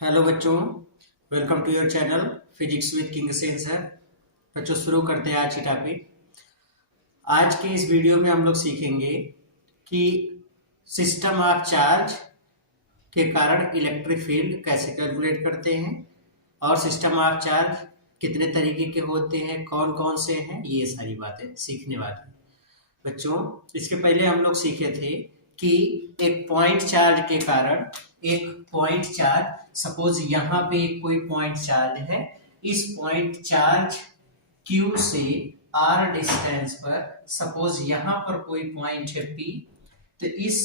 Hello बच्चों, welcome to your channel physics with King Sen sir. बच्चों शुरू करते हैं आज की टॉपिक। आज के इस वीडियो में हम लोग सीखेंगे कि सिस्टम ऑफ चार्ज के कारण इलेक्ट्रिक फील्ड कैसे कैलकुलेट करते हैं और सिस्टम ऑफ चार्ज कितने तरीके के होते हैं, कौन कौन से हैं, ये सारी बातें सीखने वाले हैं। बच्चों इसके पहले हम लोग सीखे थे कि एक पॉइंट चार्ज के कारण एक पॉइंट चार्ज, सपोज यहाँ पे एक कोई पॉइंट चार्ज है, इस पॉइंट चार्ज Q से R डिस्टेंस पर सपोज यहाँ पर कोई पॉइंट है P, तो इस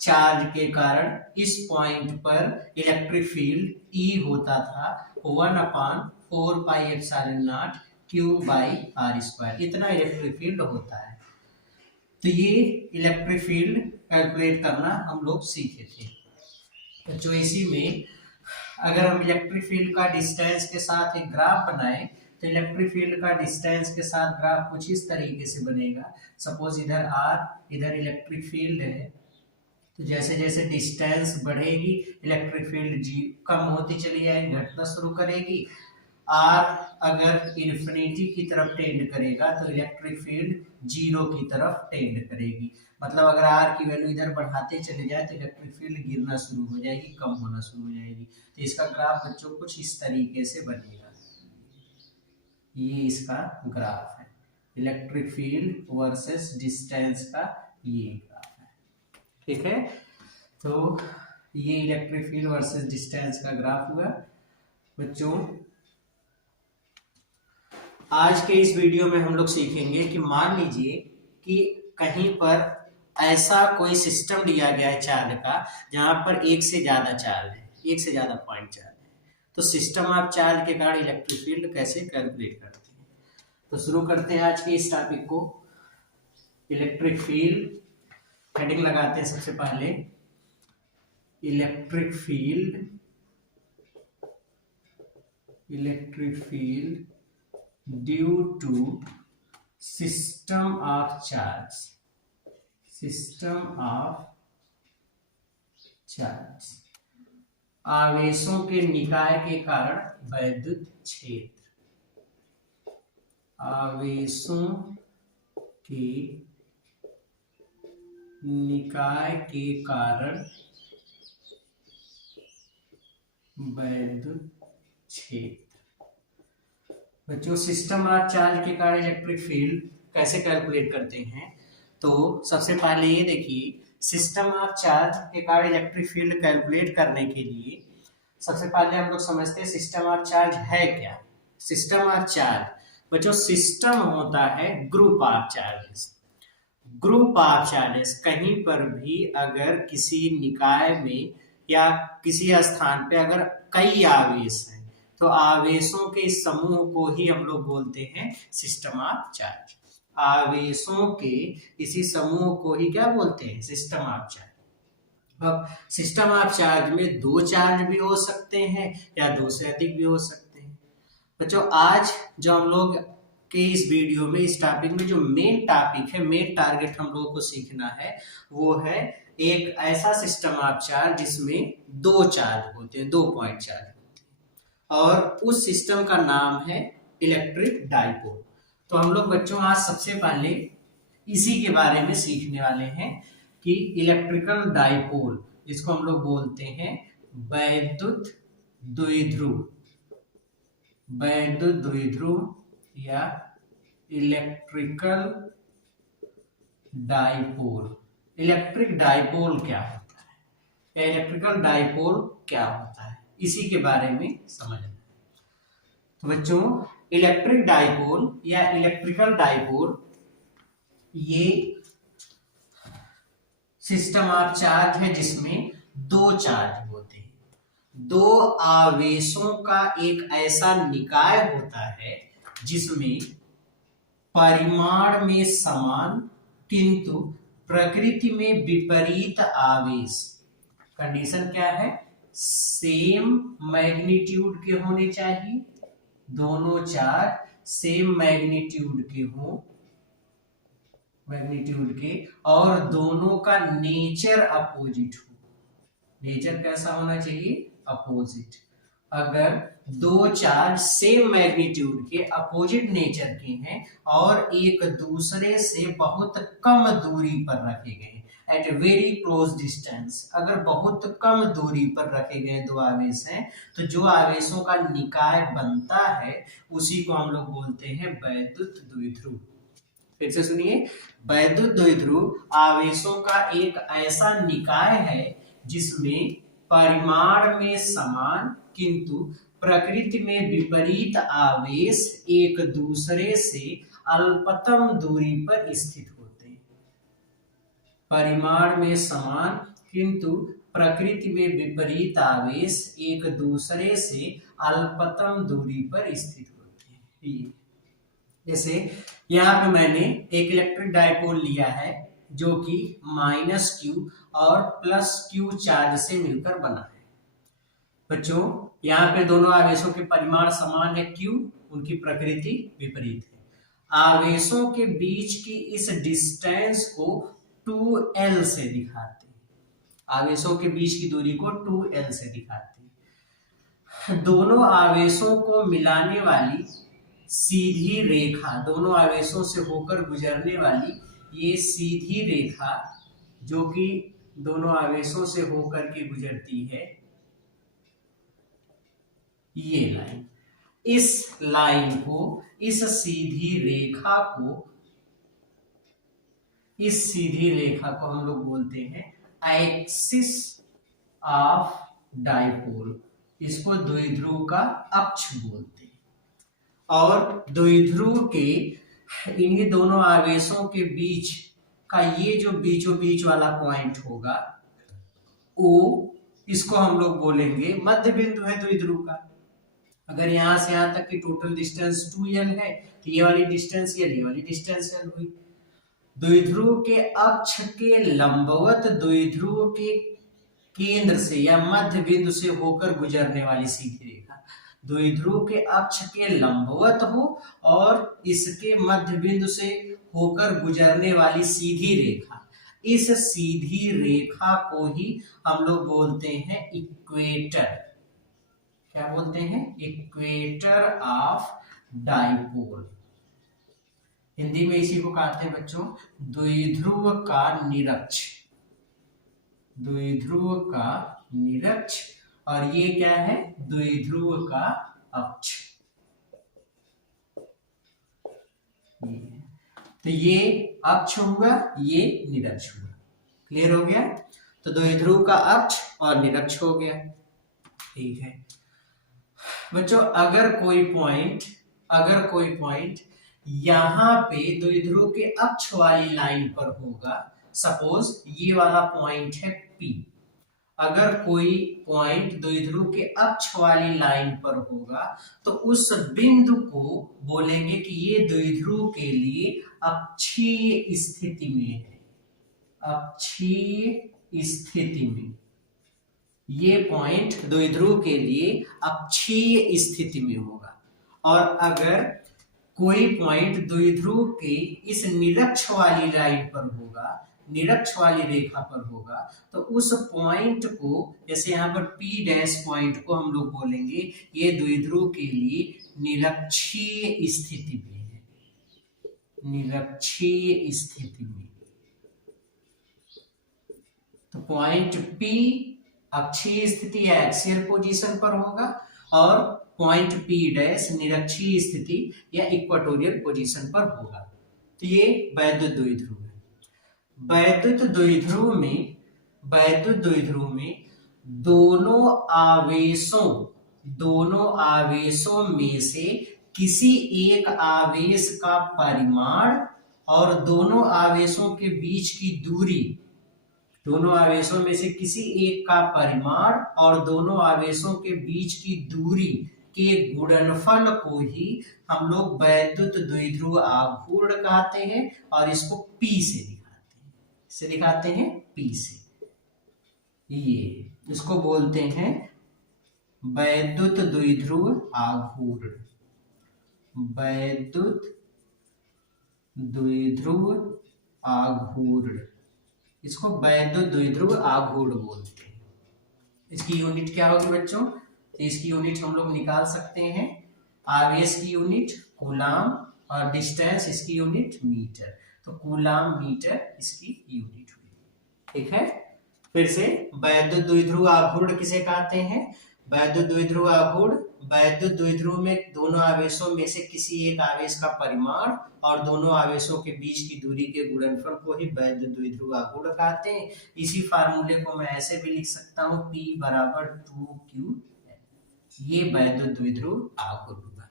चार्ज के कारण इस पॉइंट पर इलेक्ट्रिक फील्ड E होता था 1/4πε0 Q/r²। इतना इलेक्ट्रिक फील्ड होता है। तो ये इलेक्ट्रिक फील्ड कैलकुलेट करना हम लोग सीखे थे। जो इसी में अगर हम इलेक्ट्रिक फील्ड का डिस्टेंस के साथ एक ग्राफ बनाएं तो इलेक्ट्रिक फील्ड का डिस्टेंस के साथ ग्राफ कुछ इस तरीके से बनेगा। सपोज इधर r, इधर इलेक्ट्रिक फील्ड है, तो जैसे जैसे डिस्टेंस बढ़ेगी इलेक्ट्रिक फील्ड जी कम होती चली जाएगी, घटना शुरू करेगी। r अगर इन्फिनिटी की तरफ टेंड करेगा तो इलेक्ट्रिक फील्ड जीरो की तरफ टेंड करेगी। मतलब अगर r की वैल्यू इधर बढ़ाते चले जाए तो इलेक्ट्रिक फील्ड गिरना शुरू हो जाएगी, कम होना शुरू हो जाएगी। तो इसका ग्राफ बच्चों कुछ इस तरीके से बनेगा। ये इसका ग्राफ है, इलेक्ट्रिक फील्ड वर्सेस डिस्टेंस का ये ग्राफ है। ठीक है, तो ये इलेक्ट्रिक फील्ड वर्सेस डिस्टेंस का ग्राफ हुआ। बच्चों आज के इस वीडियो में हम लोग सीखेंगे कि मान लीजिए कि कहीं पर ऐसा कोई सिस्टम दिया गया है चार्ज का जहां पर एक से ज्यादा चार्ज है, एक से ज्यादा पॉइंट चार्ज है, तो सिस्टम ऑफ चार्ज के कारण इलेक्ट्रिक फील्ड कैसे कैलकुलेट करते हैं। तो शुरू करते हैं आज के इस टॉपिक को। इलेक्ट्रिक फील्ड हेडिंग लगाते हैं सबसे पहले। Electric field due to system of charge, आवेशों के निकाय के कारण वैद्युत क्षेत्र, आवेशों के निकाय के कारण वैद्युत क्षेत्र। बच्चों सिस्टम ऑफ चार्ज के कारण इलेक्ट्रिक फील्ड कैसे कैलकुलेट करते हैं, तो सबसे पहले ये देखिए, सिस्टम ऑफ चार्ज के कारण इलेक्ट्रिक फील्ड कैलकुलेट करने के लिए सबसे पहले हम लोग समझते हैं सिस्टम ऑफ चार्ज है क्या। सिस्टम ऑफ चार्ज बच्चों सिस्टम होता है group of charges. Group of charges कहीं पर भी अगर किसी निकाय में या किसी स्थान पे अगर कई आवेश हैं तो आवेशों के इस समूह को ही हम लोग बोलते हैं सिस्टम ऑफ चार्ज। आवेशों के इसी समूह को ही क्या बोलते हैं, सिस्टम ऑफ चार्ज। अब सिस्टम ऑफ चार्ज में दो चार्ज भी हो सकते हैं या दो से अधिक भी हो सकते हैं। बच्चों आज जो हम लोग के इस वीडियो में इस टॉपिक में जो मेन टॉपिक है, मेन टारगेट हम लोगों को सीखना है वो है एक ऐसा सिस्टम ऑफ चार्ज जिसमें दो चार्ज होते हैं, दो पॉइंट चार्ज होते हैं, और उस सिस्टम का नाम है इलेक्ट्रिक डाइपोल। तो हम लोग बच्चों आज सबसे पहले इसी के बारे में सीखने वाले हैं कि इलेक्ट्रिकल डाइपोल, जिसको हम लोग बोलते हैं वैद्युत द्विध्रुव या इलेक्ट्रिकल डाइपोल। इलेक्ट्रिक डाइपोल क्या होता है या इलेक्ट्रिकल डाइपोल क्या होता है, इसी के बारे में समझना है। तो बच्चों इलेक्ट्रिक डाइपोल या इलेक्ट्रिकल डाइपोल ये सिस्टम ऑफ चार्ज है जिसमें दो चार्ज होते हैं, दो आवेशों का एक ऐसा निकाय होता है जिसमें परिमाण में समान किंतु प्रकृति में विपरीत आवेश। कंडीशन क्या है, सेम मैग्नीट्यूड के होने चाहिए, दोनों चार्ज सेम मैग्नीट्यूड के हो, और दोनों का नेचर अपोजिट हो। नेचर कैसा होना चाहिए, अपोजिट। अगर दो चार्ज सेम मैग्नीट्यूड के अपोजिट नेचर के हैं और एक दूसरे से बहुत कम दूरी पर रखे गए at a very close distance, अगर बहुत कम दूरी पर रखे गए दो आवेश हैं तो जो आवेशों का निकाय बनता है उसी को हम लोग बोलते हैं वैद्युत द्विध्रुव। फिर से सुनिए, वैद्युत द्विध्रुव आवेशों का एक ऐसा निकाय है जिसमें परिमाण में समान किंतु प्रकृति में विपरीत आवेश एक दूसरे से अल्पतम दूरी पर स्थित होते हैं। परिमाण में समान किंतु प्रकृति में विपरीत आवेश एक दूसरे से अल्पतम दूरी पर स्थित होते हैं। जैसे यहाँ पे मैंने एक इलेक्ट्रिक डायपोल लिया है जो कि -q और +q चार्ज से मिलकर बना है। बच्चों यहाँ पे दोनों आवेशों के परिमाण समान है q, उनकी प्रकृति विपरीत है। आवेशों के बीच की इस डिस्टेंस को 2l से दिखाते हैं। आवेशों के बीच की दूरी को 2l से दिखाते हैं। दोनों आवेशों को मिलाने वाली सीधी रेखा, दोनों आवेशों से होकर गुजरने वाली ये सीधी रेखा जो कि दोनों आवेशों से होकर के गुजरती है, ये लाइन, इस लाइन को, इस सीधी रेखा को हम लोग बोलते हैं एक्सिस ऑफ डायपोल। इसको द्विध्रुव का अक्ष बोलते हैं। और द्विध्रुव के इन्हीं दोनों आवेशों के बीच का ये जो बीचों बीच वाला पॉइंट होगा O, इसको हम लोग बोलेंगे मध्य बिंदु है द्विध्रुव का। अगर यहां से यहां तक की टोटल डिस्टेंस 2l है तो ये वाली डिस्टेंस l, ये वाली डिस्टेंस l हुई। द्विध्रुव के अक्ष के लंबवत द्विध्रुव के केंद्र से या मध्य बिंदु से होकर गुजरने वाली सीधी रेखा द्विध्रुव के अक्ष के लंबवत हो और इसके मध्य बिंदु से होकर गुजरने वाली सीधी रेखा, इस सीधी रेखा को ही हम लोग बोलते हैं इक्वेटर। क्या बोलते हैं? Equator of dipole. हिंदी में इसी को कहते हैं बच्चों द्विध्रुव का निरक्ष। द्विध्रुव का निरक्ष और ये क्या है? द्विध्रुव का अक्ष। तो ये अक्ष हुआ, ये निरक्ष हुआ। क्लियर हो गया? तो द्विध्रुव का अक्ष और निरक्ष हो गया। ठीक है बच्चों, अगर कोई पॉइंट यहां पे द्विध्रुव के अक्ष वाली लाइन पर होगा, सपोज ये वाला पॉइंट है P, अगर कोई पॉइंट द्विध्रुव के अक्ष वाली लाइन पर होगा तो उस बिंदु को बोलेंगे कि ये द्विध्रुव के लिए अक्षीय स्थिति में है। अक्षीय स्थिति में ये पॉइंट द्विध्रुव के लिए अक्षीय स्थिति में होगा। और अगर कोई पॉइंट द्विध्रुव के इस निरक्ष वाली लाइन पर होगा, निरक्ष वाली रेखा पर होगा, तो उस पॉइंट को, जैसे यहाँ पर P डैश पॉइंट को हम लोग बोलेंगे ये द्विध्रुव के लिए निरक्षीय स्थिति में है। निरक्षीय स्थिति में तो पॉइंट P अक्षीय स्थिति या एक्सियल पोजीशन पर होगा और पॉइंट P डैश निरक्षीय स्थिति या इक्वेटोरियल पोजीशन पर होगा। तो ये वैद्युत द्विध्रुव है। वैद्युत द्विध्रुव में दोनों आवेशों में से किसी एक आवेश का परिमाण और दोनों आवेशों के बीच की दूरी, दोनों आवेशों में से किसी एक का परिमाण और दोनों आवेशों के बीच की दूरी के गुणनफल को ही हम लोग वैद्युत द्विध्रुव आघूर्ण कहते हैं और इसको P से दिखाते हैं P से। ये इसको बोलते हैं वैद्युत द्विध्रुव आघूर्ण। वैद्युत द्विध्रुव आघूर्ण, इसको वैद्युत द्विध्रुव आघूर्ण बोलते हैं। इसकी यूनिट क्या होगी बच्चों? तो इसकी यूनिट हम लोग निकाल सकते हैं। आवेश की यूनिट कूलाम और डिस्टेंस इसकी यूनिट मीटर, तो कूलाम मीटर इसकी यूनिट हुई। ठीक है, फिर से वैद्युत द्विध्रुव आघूर्ण किसे कहते हैं? वैद्युत द्विध्रुव आघूर्ण वैद्युत द्विध्रुव में दोनों आवेशों में से किसी एक आवेश का परिमाण और दोनों आवेशों के बीच की दूरी के गुणनफल को ही वैद्युत द्विध्रुव आघूर्ण कहते हैं। इसी फार्मूले को मैं ऐसे भी लिख सकता हूँ, P बराबर 2Q। ये वैद्युत द्विध्रुव आघूर्ण।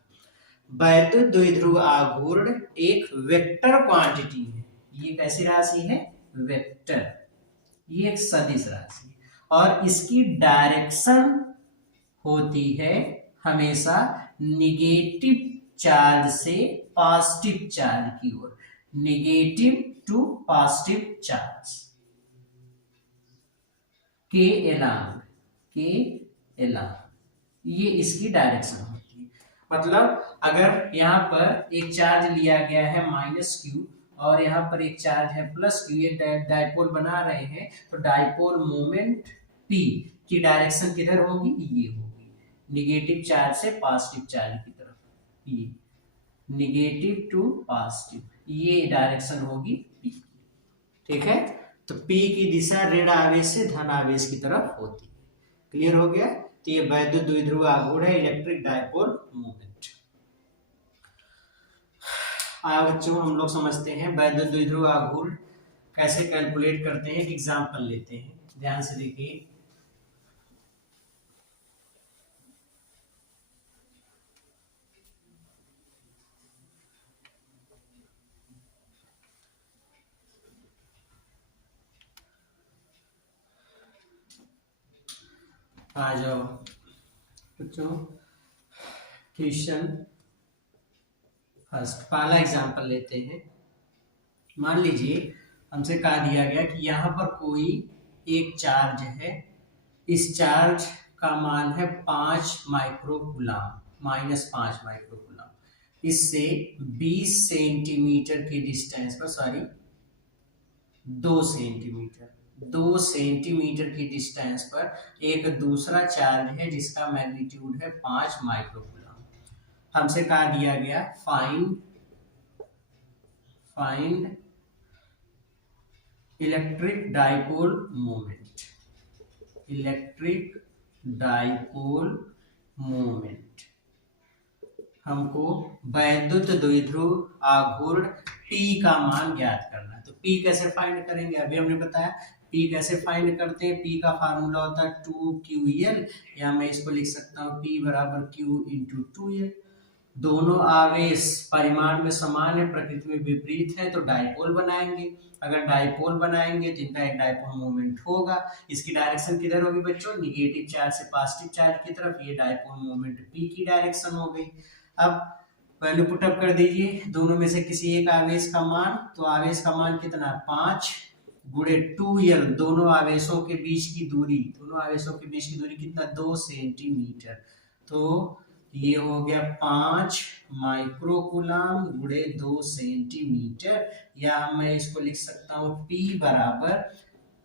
वैद्युत द्विध्रुव आघूर्ण एक वेक्टर क्वांटिटी है। ये कैसी राशि है? वेक्टर। ये एक सदिश राशि है और इसकी डायरेक्शन होती है हमेशा निगेटिव चार्ज से पॉजिटिव चार्ज की ओर, निगेटिव टू पॉजिटिव चार्ज के एलांग, ये इसकी डायरेक्शन होती है। मतलब अगर यहाँ पर एक चार्ज लिया गया है -q और यहाँ पर एक चार्ज है +q, ये डाइपोल बना रहे हैं, तो डाइपोल मोमेंट p की डायरेक्शन किधर होगी? ये होगी, निगेटिव चार्ज से पॉजिटिव चार्ज की तरफ। ये निगेटिव टू पॉजिटिव, ये डायरेक्शन होगी p। ठीक है, तो p की दिशा ऋण आवेश से धन आवेश की तरफ होती है। क्लियर हो गया? तो ये वैद्युत द्विध्रुव आघूर्ण है, इलेक्ट्रिक डाइपोल मोमेंट। बच्चों हम लोग समझते हैं वैद्युत द्विध्रुव आघूर्ण कैसे कैलकुलेट करते हैं। एक एग्जांपल लेते हैं, ध्यान से देखिए। आ जाओ बच्चों, क्वेश्चन फर्स्ट, पहला एग्जांपल लेते हैं। मान लीजिए हमसे कहा दिया गया कि यहाँ पर कोई एक चार्ज है, इस चार्ज का मान है 5 माइक्रोकूलम, -5 माइक्रोकूलम। इससे 20 सेंटीमीटर की डिस्टेंस पर, सॉरी 2 सेंटीमीटर की डिस्टेंस पर एक दूसरा चार्ज है जिसका मैग्नीट्यूड है 5 माइक्रोकूलम। हमसे कहा दिया गया find electric dipole moment, electric dipole moment. हमको वैद्युत द्विध्रुव आघूर्ण P का मान ज्ञात करना है। तो P कैसे फाइंड करेंगे? अभी हमने बताया P कैसे फाइंड करते हैं। P का फार्मूला होता है 2QL, या मैं इसको लिख सकता हूँ P बराबर Q इंटू 2L। दोनों आवेश परिमाण में समान है, प्रकृति में विपरीत है, तो डाइपोल बनाएंगे। अगर डाइपोल बनाएंगे तो इनका एक डाइपोल मोमेंट होगा। इसकी डायरेक्शन किधर होगी बच्चों? निगेटिव चार्ज से पॉजिटिव चार्ज की तरफ। ये डाइपोल मोमेंट P की डायरेक्शन हो गई। अब वैल्यू पुटअप कर दीजिए दोनों में से किसी एक आवेश का मान। तो आवेश का मान कितना? 5 गुणे 2L, दोनों आवेशों के बीच की दूरी, कितना? 2 सेंटीमीटर। तो ये हो गया 5 माइक्रोकूलम गुणे 2 सेंटीमीटर, या मैं इसको लिख सकता हूँ P बराबर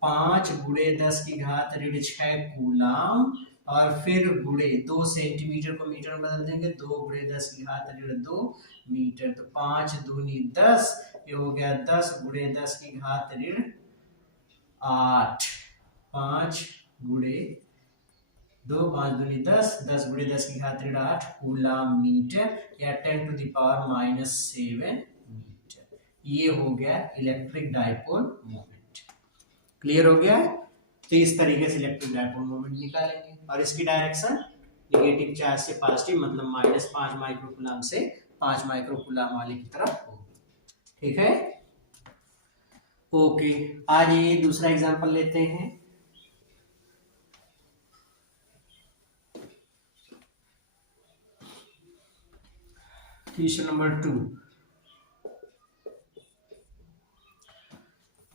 5 गुणे 10 की घात ऋण 6 कूलम, और फिर गुणे 2 सेंटीमीटर को मीटर में बदल देंगे, 2 गुणे 10 की घात ऋण 2 मीटर। तो 5 दूनी 10, ये हो गया 10 गुणे 10 की घात ऋण 8। 5 गुणे 2, 5 दूनी 10, 10 गुणे 10 की घात ऋण 8 कूलम मीटर, या 10 टू द पावर -7 मीटर। ये हो गया इलेक्ट्रिक डाइपोल मोमेंट। क्लियर हो गया? तो इस तरीके से इलेक्ट्रिक डाइपोल मोमेंट निकालेंगे, और इसकी डायरेक्शन निगेटिव चार्ज से पॉजिटिव, मतलब -5 माइक्रोकूलम से 5 माइक्रोकूलम वाले की तरफ होगी। ठीक है, ओके। आज ये दूसरा एग्जांपल लेते हैं। Question number 2।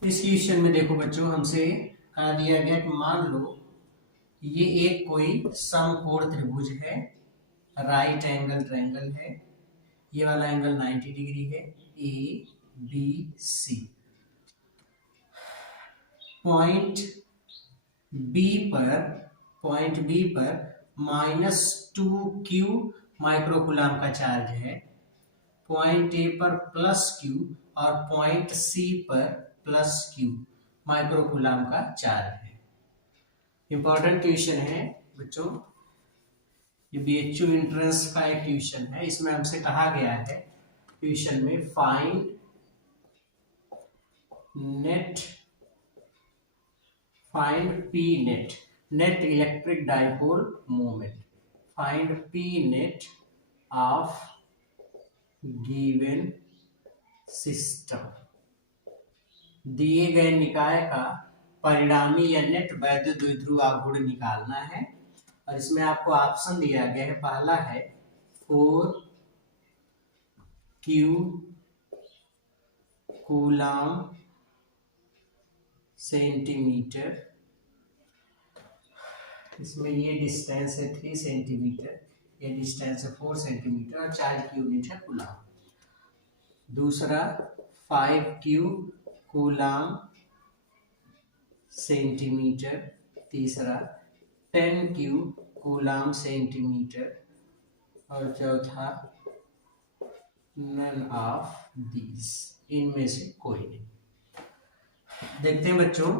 इस क्वेश्चन में देखो बच्चों, हमसे कहा दिया गया कि मान लो ये एक कोई समकोण त्रिभुज है, राइट एंगल ट्रायंगल है। ये वाला एंगल 90 डिग्री है, ABC। पॉइंट बी पर -2q माइक्रोकूलम का चार्ज है, पॉइंट ए पर +q और पॉइंट सी पर +q माइक्रोकूलम का चार्ज है। इंपॉर्टेंट क्वेश्चन है बच्चों, ये बीएचयू एंट्रेंस का एक क्वेश्चन है। इसमें हमसे कहा गया है क्वेश्चन में find P net electric dipole moment, find P net of given system. दिए गए निकाय का परिणामी या नेट वैद्युत द्विध्रुव आघूर्ण निकालना है। और इसमें आपको ऑप्शन दिया गया है, पहला है 4q कूलम सेंटीमीटर, इसमें ये डिस्टेंस है 3 सेंटीमीटर, ये डिस्टेंस है 4 सेंटीमीटर और चार्ज की यूनिट है कूलम। दूसरा 5q कूलम सेंटीमीटर, तीसरा 10q कूलम सेंटीमीटर और चौथा नन ऑफ दीज, इनमें से कोई नहीं। देखते हैं बच्चों,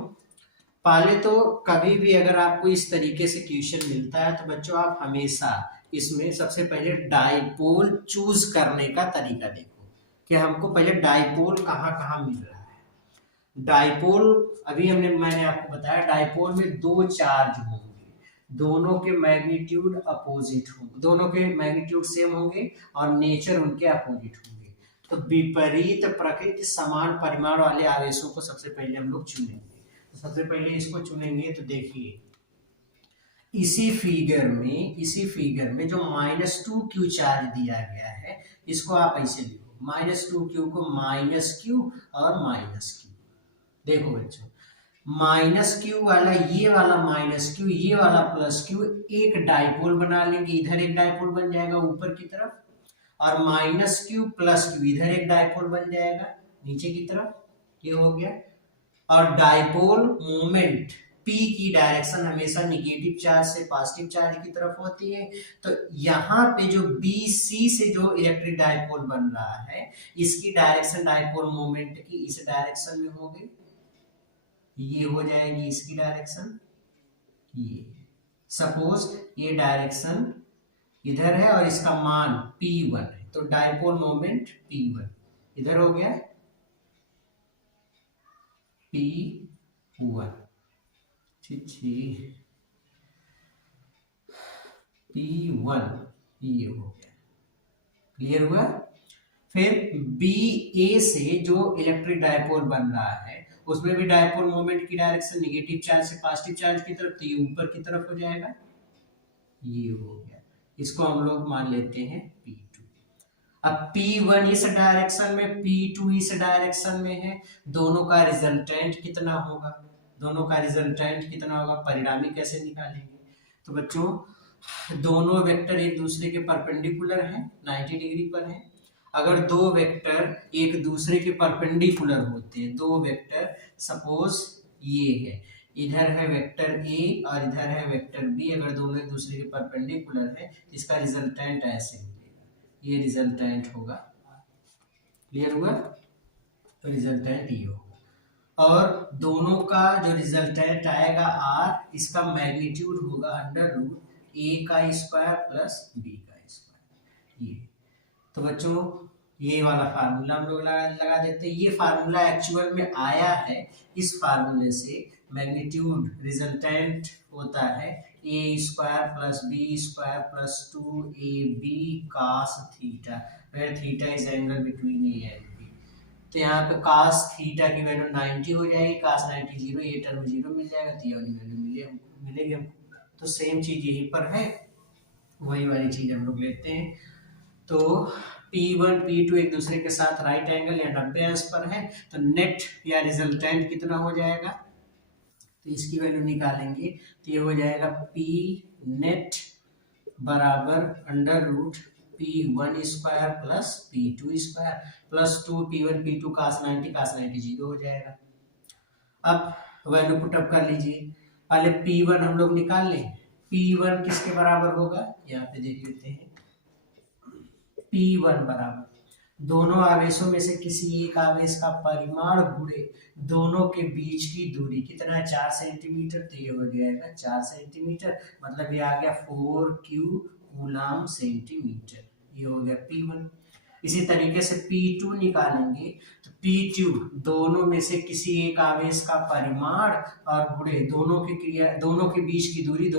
पहले तो कभी भी अगर आपको इस तरीके से क्वेश्चन मिलता है तो बच्चों आप हमेशा इसमें सबसे पहले डाइपोल चूज करने का तरीका देखो कि हमको पहले डाइपोल कहाँ कहाँ मिल रहा है। डाइपोल अभी मैंने आपको बताया, डाइपोल में दो चार्ज होंगे, दोनों के मैग्नीट्यूड अपोजिट होंगे, दोनों के मैग्नीट्यूड सेम होंगे और नेचर उनके अपोजिट होंगे। तो विपरीत प्रकृति समान परिमाण वाले आवेशों को सबसे पहले हम लोग चुनेंगे। तो सबसे पहले इसको चुनेंगे तो देखिए इसी फिगर में जो -2q चार्ज दिया गया है, इसको आप ऐसे लिखो, -2q को -q और -q। देखो बच्चों, -q वाला, ये वाला -q, ये वाला +q एक डाइपोल बना लेंगे, इधर एक डाइपोल बन जाएगा ऊपर की तरफ, और -q +q इधर एक डाइपोल बन जाएगा नीचे की तरफ, ये हो गया। और डाइपोल मोमेंट P की डायरेक्शन हमेशा निगेटिव चार्ज से पॉजिटिव चार्ज की तरफ होती है। तो यहाँ पे जो BC से जो इलेक्ट्रिक डाइपोल बन रहा है, इसकी डायरेक्शन डाइपोल मोमेंट की इस डायरेक्शन में होगी, ये हो जाएगी इसकी डायरेक्शन। ये सपोज ये डायरेक्शन इधर है और इसका मान P1 है, तो डाइपोल मोमेंट P1 इधर हो गया P1, P1 ये हो गया, क्लियर हुआ। फिर BA से जो इलेक्ट्रिक डाइपोल बन रहा है, उसमें भी डाइपोल मोमेंट की डायरेक्शन निगेटिव चार्ज से पॉजिटिव चार्ज की तरफ, तो ये ऊपर की तरफ हो जाएगा, ये हो गया। इसको हम लोग मान लेते हैं P2। अब P1 इस डायरेक्शन में, P2 इस डायरेक्शन में है, दोनों का रिजल्टेंट कितना होगा, परिणामी कैसे निकालेंगे। तो बच्चों दोनों वेक्टर एक दूसरे के परपेंडिकुलर हैं, 90 डिग्री पर हैं। अगर दो वेक्टर एक दूसरे के परपेंडिकुलर होते हैं, दो वेक्टर सपोज ये है, इधर है वेक्टर ए और इधर है वेक्टर बी, अगर दोनों एक दूसरे के परपेंडिकुलर है, इसका रिजल्टेंट ऐसे मिलेगा, ये रिजल्टेंट होगा, क्लियर हुआ। तो रिजल्टेंट ये होगा, और दोनों का जो रिजल्टेंट आएगा R, इसका मैग्नीट्यूड होगा √A² प्लस B², ये। तो बच्चों ये वाला फार्मूला हम लोग लगा देते हैं। ये फार्मूला एक्चुअल में आया है, इस फार्मूले से मैग्नीट्यूड रिजल्टेंट होता है A² plus B² plus 2AB cos theta, where theta is angle between A and B। तो यहाँ पे cos थीटा की वैल्यू 90 हो जाएगी, cos 90 0, ये टर्म 0 मिल जाएगा, तो ये वाली वैल्यू मिलेगी हमको। तो सेम चीज यहीं पर है, वही वाली चीज हम लोग लेते हैं। तो P1 P2 एक दूसरे के साथ राइट एंगल या 90 अंश पर है, तो नेट या रिजल्टेंट कितना हो जाएगा, तो इसकी वैल्यू निकालेंगे, तो ये हो जाएगा P नेट बराबर √P1² plus P2² plus 2P1 P2 cos 90 0 हो जाएगा। अब वैल्यू पुटअप कर लीजिए, पहले P1 हम लोग निकाल लें, P1 किसके बराबर होगा, यहाँ पे देख लेते हैं। P1 बराबर दोनों आवेशों में से किसी एक आवेश का परिमाण गुणे दोनों के बीच की दूरी कितना है, 4 सेंटीमीटर। तो ये हो जाएगा 4 सेंटीमीटर, मतलब ये आ गया 4Q कूलाम सेंटीमीटर। ये हो गया P1। इसी तरीके से P2 निकालेंगे तो P2 दोनों में से किसी एक आवेश का परिमाण और गुणे दोनों के बीच की दूरी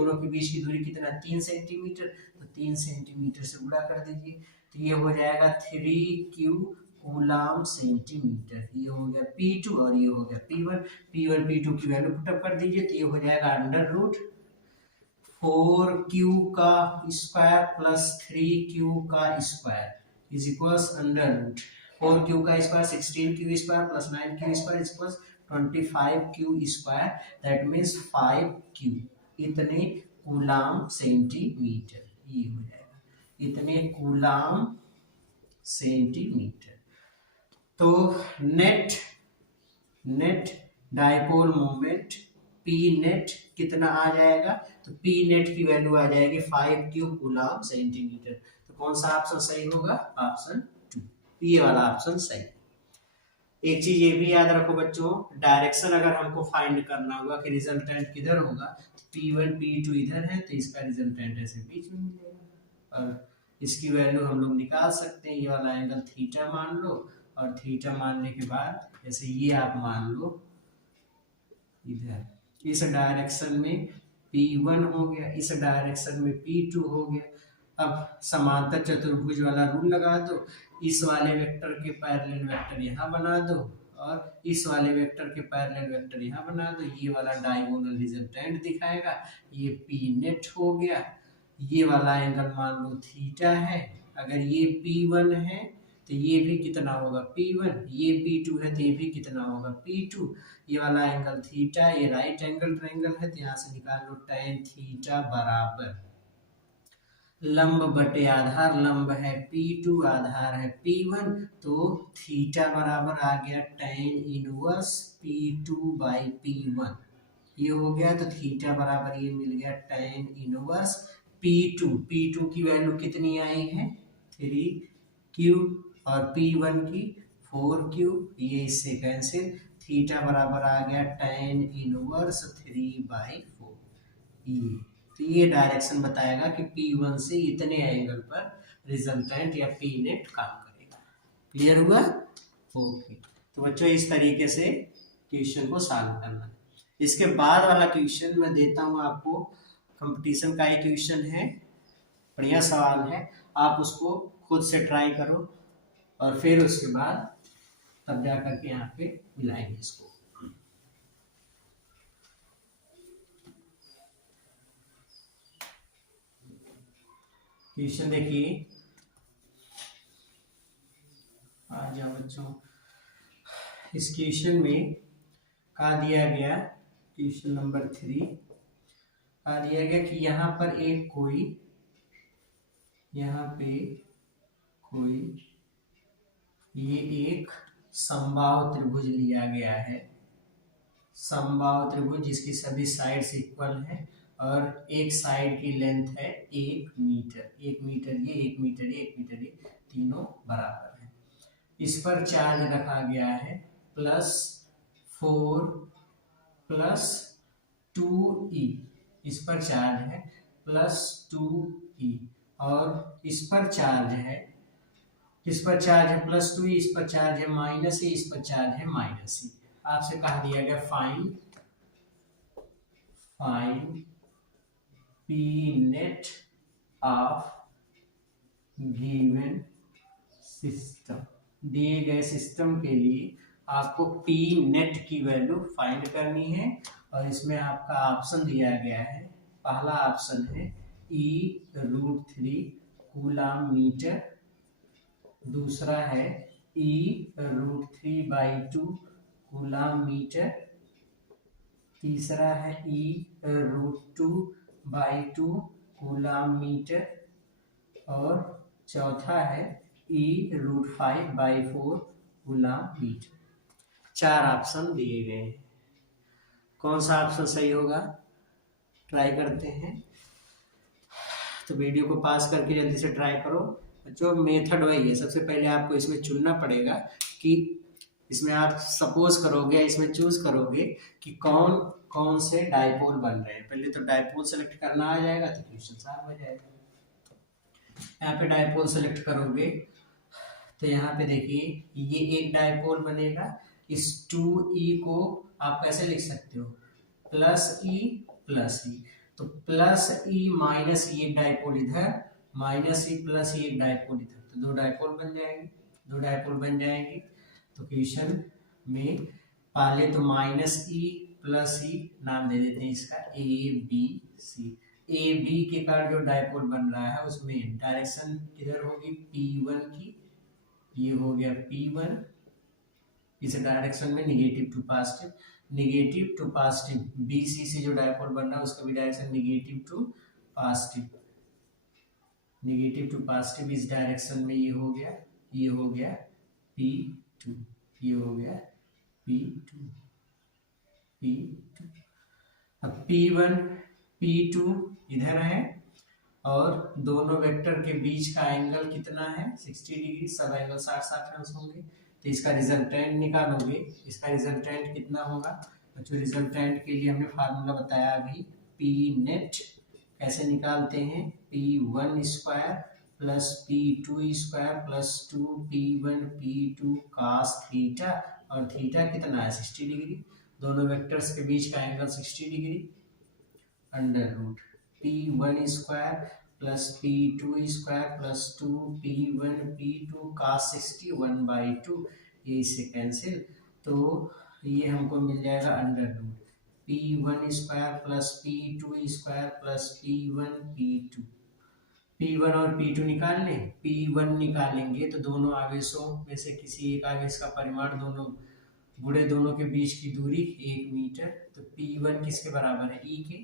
कितना, 3 सेंटीमीटर। तो 3 सेंटीमीटर से गुणा कर दीजिए, तो ये हो जाएगा 3Q कूलाम सेंटीमीटर। ये हो गया P2 और ये हो गया P1। P1 P2 की वैल्यू पुटअप कर दीजिए, तो ये हो जाएगा अंडर रूट 4Q का स्क्वायर प्लस 3Q का square is equals under root 4Q का square 16Q square plus 9Q square is equals 25Q square, that means 5Q इतने कूलाम सेंटीमीटर। ये हो जाएगा इतने कूलाम सेंटीमीटर। तो net dipole moment P net कितना आ जाएगा, तो पी नेट की वैल्यू आ जाएगी 5Q कूलाम सेंटीमीटर। तो कौन सा ऑप्शन सही होगा, ऑप्शन 2, ये वाला ऑप्शन सही। एक चीज ये भी याद रखो बच्चों, डायरेक्शन अगर हमको फाइंड करना होगा कि रिजल्टेंट किधर होगा, तो P1 P2 इधर है तो इसका रिजल्टेंट ऐसे बीच में मिलेगा, और इसकी वैल्यू हम लोग निकाल सकते हैं। ये वाला एंगल थीटा मान लो, और थीटा मानने के बाद जैसे ये आप मान लो इधर, इस डायरेक्शन में P1 हो गया, इस डायरेक्शन में P2 हो गया। अब समांतर चतुर्भुज वाला रूल लगा दो, इस वाले वेक्टर के पैरेलल वेक्टर यहाँ बना दो और इस वाले वेक्टर के पैरेलल वेक्टर यहाँ बना दो, ये वाला डायगोनल रिजल्टेंट दिखाएगा। ये P नेट हो गया, ये वाला एंगल मान लो थीटा है, अगर ये P1 है तो ये भी कितना होगा P1, ये P2 है तो ये भी कितना होगा P2, ये वाला एंगल थीटा, ये राइट एंगल ट्रायंगल है तो यहाँ से निकाल लो tan थीटा बराबर लंब बटे आधार, लंब है P2 आधार है P1, तो थीटा बराबर आ गया tan inverse P2 by P1। ये हो गया तो थीटा बराबर ये मिल गया tan इनवर्स P2 की वैल्यू कितनी आई है 3Q और P1 की 4Q, ये इससे कैंसिल, थीटा बराबर आ गया tan इनवर्स 3/4। ये तो ये डायरेक्शन बताएगा कि P1 से इतने एंगल पर रिजल्टेंट या P नेट काम करेगा। क्लियर हुआ, ओके। तो बच्चों इस तरीके से क्वेश्चन को सॉल्व करना। इसके बाद वाला क्वेश्चन मैं देता हूँ आपको, कंपटीशन का एक क्वेश्चन है, बढ़िया सवाल है, आप उसको खुद से ट्राई करो और फिर उसके बाद तब जा करके यहाँ पे मिलाएंगे इसको। क्वेश्चन देखिए, आ जाओ बच्चों। इस क्वेश्चन में कहा दिया गया, क्वेश्चन नंबर 3 कहा दिया गया कि यहाँ पर एक कोई, यहाँ पे कोई ये एक समबाहु त्रिभुज लिया गया है, समबाहु त्रिभुज जिसकी सभी साइड्स इक्वल है और एक साइड की लेंथ है 1 मीटर, 1 मीटर ये, 1 मीटर ये, 1 मीटर ये, तीनों बराबर है। इस पर चार्ज रखा गया है +4 + 2e, इस पर चार्ज है +2e, और इस पर चार्ज है, इस पर चार्ज है +2e, इस पर चार्ज है -e, इस पर चार्ज है -e। आपसे कहा दिया गया find P net of given system. दिए गए सिस्टम के लिए आपको P नेट की वैल्यू फाइंड करनी है, और इसमें आपका ऑप्शन दिया गया है, पहला ऑप्शन है E√3 कूलाम मीटर, दूसरा है E√3/2 कूलाम मीटर, तीसरा है E√2/2 कूलाम मीटर, और चौथा है E√5/4 कूलाम मीटर। 4 ऑप्शन दिए गए हैं, कौन सा ऑप्शन सही होगा ट्राई करते हैं। तो वीडियो को पास करके जल्दी से ट्राई करो। जो मेथड वही है, सबसे पहले आपको इसमें चुनना पड़ेगा कि इसमें आप सपोज करोगे, इसमें चूज करोगे कि कौन कौन से डाइपोल बन रहे हैं। पहले तो डाइपोल सेलेक्ट करना आ जाएगा तो क्वेश्चन सॉल्व हो जाएगा। यहाँ पे डाइपोल सेलेक्ट करोगे तो यहाँ पे देखिए ये एक डाइपोल बनेगा। इस 2e को आप कैसे लिख सकते हो, प्लस ई, तो प्लस ई माइनस ई एक डाइपोल इधर, माइनस ई प्लस ई एक डाइपोल इधर, तो दो डाइपोल बन जाएंगे। तो क्वेश्चन में पहले तो माइनस ई प्लस ई नाम दे देते हैं इसका A B C. A B के कारण जो डाइपोल बन रहा है उसमें डायरेक्शन किधर होगी, P1 की, ये हो गया P1, इस डायरेक्शन में नेगेटिव टू पॉजिटिव, BC से जो डाइपोल बन रहा है उसका भी डायरेक्शन नेगेटिव टू पॉजिटिव, इस डायरेक्शन में ये हो गया P2, ये हो गया P2। अब P1 P2 इधर है और दोनों वेक्टर के बीच का एंगल कितना है, 60 डिग्री, सब एंगल 60-60 होंगे। तो इसका रिजल्टेंट निकालोगे, इसका रिजल्टेंट कितना होगा। तो जो रिजल्टेंट के लिए हमने फार्मूला बताया अभी, पी नेट कैसे निकालते हैं, P1 square plus P2 square plus 2P1 P2 cos theta, और थीटा कितना है 60 डिग्री, दोनों वेक्टर्स के बीच का angle 60 degree, under root P1 square plus P2 square plus 2P1 P2 cos 60 1/2, ये इससे कैंसिल, तो ये हमको मिल जाएगा under root P1 square plus P2 square plus P1 P1 और P2 निकाल लें। P1 निकालेंगे तो दोनों आवेशों में से किसी एक आवेश का परिमाण दोनों गुणे दोनों के बीच की दूरी 1 मीटर, तो P1 किसके बराबर है, E के।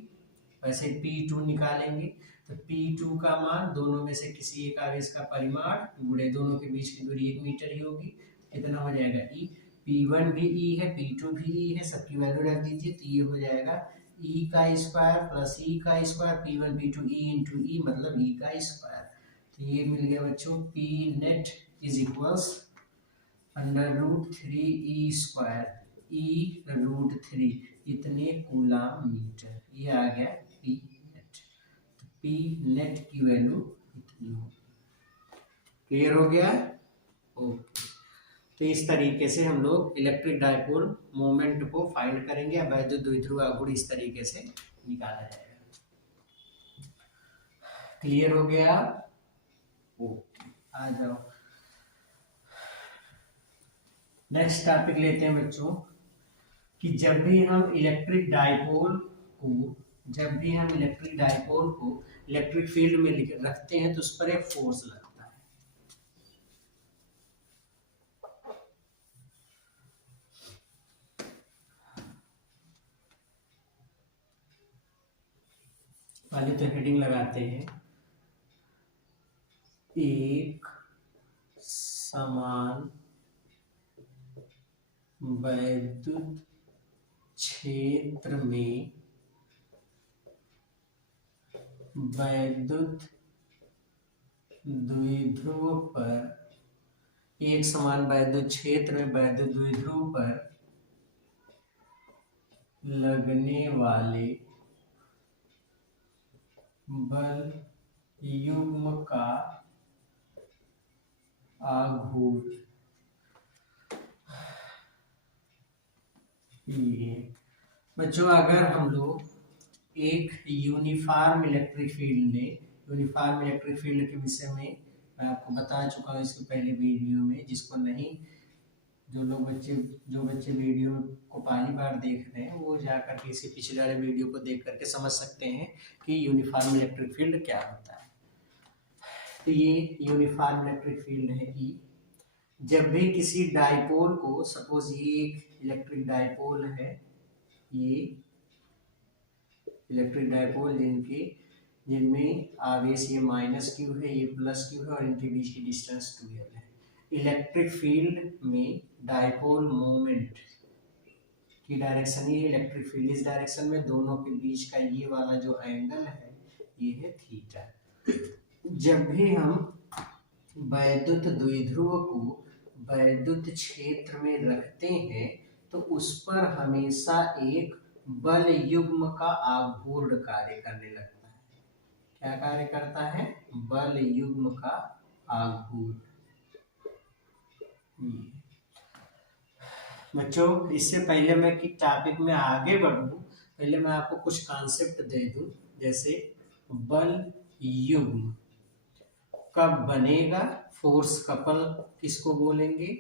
वैसे P2 निकालेंगे तो P2 का मान दोनों में से किसी एक आवेश का परिमाण गुणे दोनों के बीच की दूरी 1 मीटर ही होगी, कितना हो जाएगा E। P1 भी E है, P2 भी E है, सबकी वैल्यू रख दीजिए तो ये हो जाएगा E का स्क्वायर प्लस E का square, P1 P2 E into E मतलब E का स्क्वायर। तो ये मिल गया बच्चों P net is equals under root 3E square E√3 इतने कूलम मीटर, ये आ गया P नेट। तो P नेट की वैल्यू इतनी होगी। क्लियर हो गया, ओके। तो इस तरीके से हम लोग इलेक्ट्रिक डाइपोल मोमेंट को फाइंड करेंगे। अब वैद्युत द्विध्रुव आघूर्ण इस तरीके से निकाला जाएगा। क्लियर हो गया, ओके। आ जाओ नेक्स्ट टॉपिक लेते हैं बच्चों कि जब भी हम इलेक्ट्रिक डाइपोल को इलेक्ट्रिक फील्ड में रखते हैं तो उस पर एक फोर्स लगता है। पहले तो हेडिंग लगाते हैं, एक समान वैद्युत क्षेत्र में वैद्युत द्विध्रुव पर, एक समान वैद्युत क्षेत्र में वैद्युत द्विध्रुव पर लगने वाले बल युग्म का आघूर्ण, ये बच्चों अगर हम लोग एक यूनिफॉर्म इलेक्ट्रिक फील्ड के विषय में मैं आपको बता चुका हूँ इसके पहले वीडियो में, जिसको नहीं, जो बच्चे वीडियो को पहली बार देख रहे हैं वो जाकर के इसी पिछले वाले वीडियो को देख करके समझ सकते हैं कि यूनिफॉर्म इलेक्ट्रिक फील्ड क्या होता है। तो ये यूनिफॉर्म इलेक्ट्रिक फील्ड है E। जब भी किसी डाइपोल को, सपोज ये एक इलेक्ट्रिक डाइपोल है, ये इलेक्ट्रिक डाइपोल जिनमें आवेश ये -q है, ये +q है और इनके बीच की डिस्टेंस 2l है। इलेक्ट्रिक फील्ड में डाइपोल मोमेंट की डायरेक्शन ये, इलेक्ट्रिक फील्ड इस डायरेक्शन में, दोनों के बीच का ये वाला जो एंगल है ये है थीटा। जब भी हम वैद्युत द्विध्रुव को वैद्युत क्षेत्र में रखते हैं तो उस पर हमेशा एक बल युग्म का आघूर्ण कार्य करने लगता है। क्या कार्य करता है? बल युग्म का आघूर्ण। बच्चों, इससे पहले मैं कि टॉपिक में आगे बढ़ूं, पहले मैं आपको कुछ कॉन्सेप्ट दे दूं। जैसे बल युग्म कब बनेगा, फोर्स कपल किसको बोलेंगे,